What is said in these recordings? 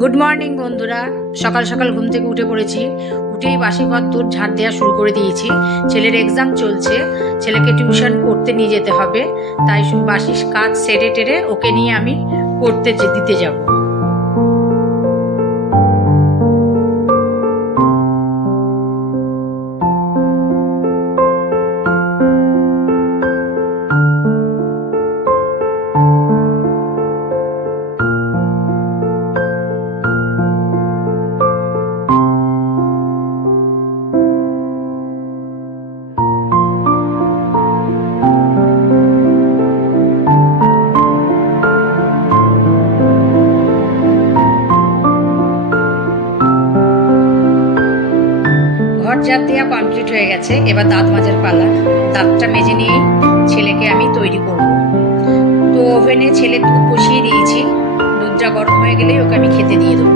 Good morning বন্ধুরা। সকাল সকাল ঘুম থেকে উঠে পড়েছি। উঠেই বাসি ঘর দূর ঝাড় দেওয়া শুরু করে দিয়েছি। ছেলের এক্সাম চলছে, ছেলেকে টিউশন পড়তে নিয়ে যেতে হবে, তাই বাসি কাজ সেরে টেরে ওকে নিয়ে আমি পড়তে দিতে যাব। ঘর ঝাড় দেওয়া কমপ্লিট হয়ে গেছে, এবার দাঁত মাজার পালা। দাঁতটা মেজে নিয়ে ছেলেকে আমি তৈরি করব। তো ওভেনে ছেলে দুধ বসিয়ে দিয়েছি, দুধটা গরম হয়ে গেলেই ওকে আমি খেতে দিয়ে দেবো।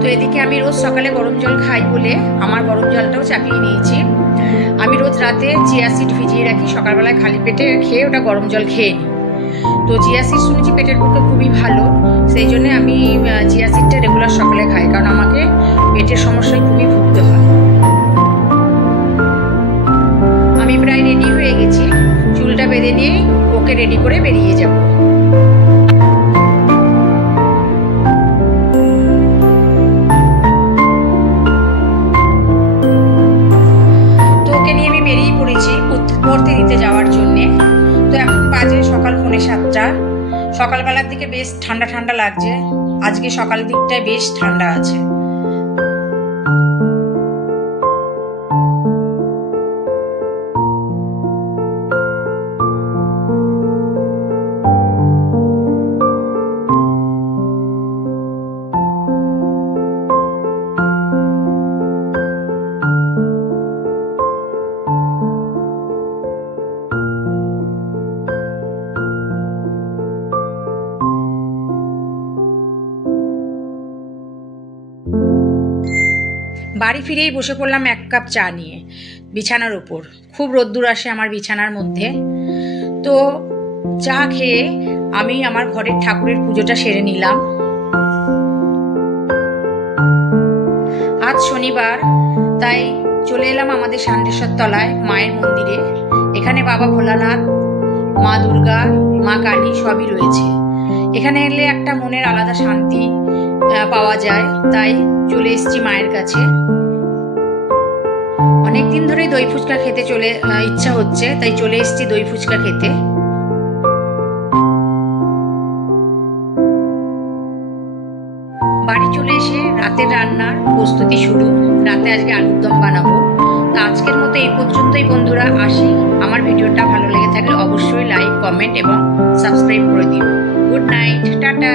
তো এদিকে আমি রোজ সকালে গরম জল খাই বলে আমার গরম জলটাও চাপিয়ে নিয়েছি। আমি রোজ রাতে চিয়া সিড ভিজিয়ে রাখি, সকালবেলায় খালি পেটে খেয়ে ওটা গরম জল খেয়ে নিই। তো চিয়া সিড শুনেছি পেটের পক্ষে খুবই ভালো, সেই জন্য আমি চিয়া সিডটা রেগুলার সকালে খাই, কারণ আমাকে পেটের সমস্যায় খুবই ভুগতে হয়। আমি প্রায় রেডি হয়ে গেছি, চুলটা বেঁধে নিয়ে ওকে রেডি করে বেরিয়ে যাব। পড়তে দিতে যাওয়ার জন্যে। তো এখন বাজে সকাল 7:45। সকালবেলার দিকে বেশ ঠান্ডা ঠান্ডা লাগছে, আজকে সকাল দিকটায় বেশ ঠান্ডা আছে। বাড়ি ফিরেই বসে পড়লাম 1 কাপ চা নিয়ে বিছানার উপর। খুব রোদ্দুর আসে আমার বিছানার মধ্যে। তো চা খেয়ে আমি আমার ঘরের ঠাকুরের পুজোটা সেরে নিলাম। আজ শনিবার, তাই চলে এলাম আমাদের ষান্ডেশ্বর তলায় মায়ের মন্দিরে। এখানে বাবা ভোলানাথ, মা দুর্গা, মা কালী সবই রয়েছে। এখানে এলে একটা মনের আলাদা শান্তি পাওয়া যায়, তাই চলে এসেছি মায়ের কাছে। অনেকদিন ধরেই দই ফুচকা খেতে ইচ্ছা হচ্ছে, তাই চলে এসেছি দই ফুচকা খেতে। বাড়ি চলে এসে রাতের রান্নার প্রস্তুতি শুরু। রাতে আজকে আলুর দম বানাবো। তা আজকের মতো এই পর্যন্তই বন্ধুরা, আসি। আমার ভিডিওটা ভালো লেগে থাকলে অবশ্যই লাইক, কমেন্ট এবং সাবস্ক্রাইব করে দিও। Good night, tata.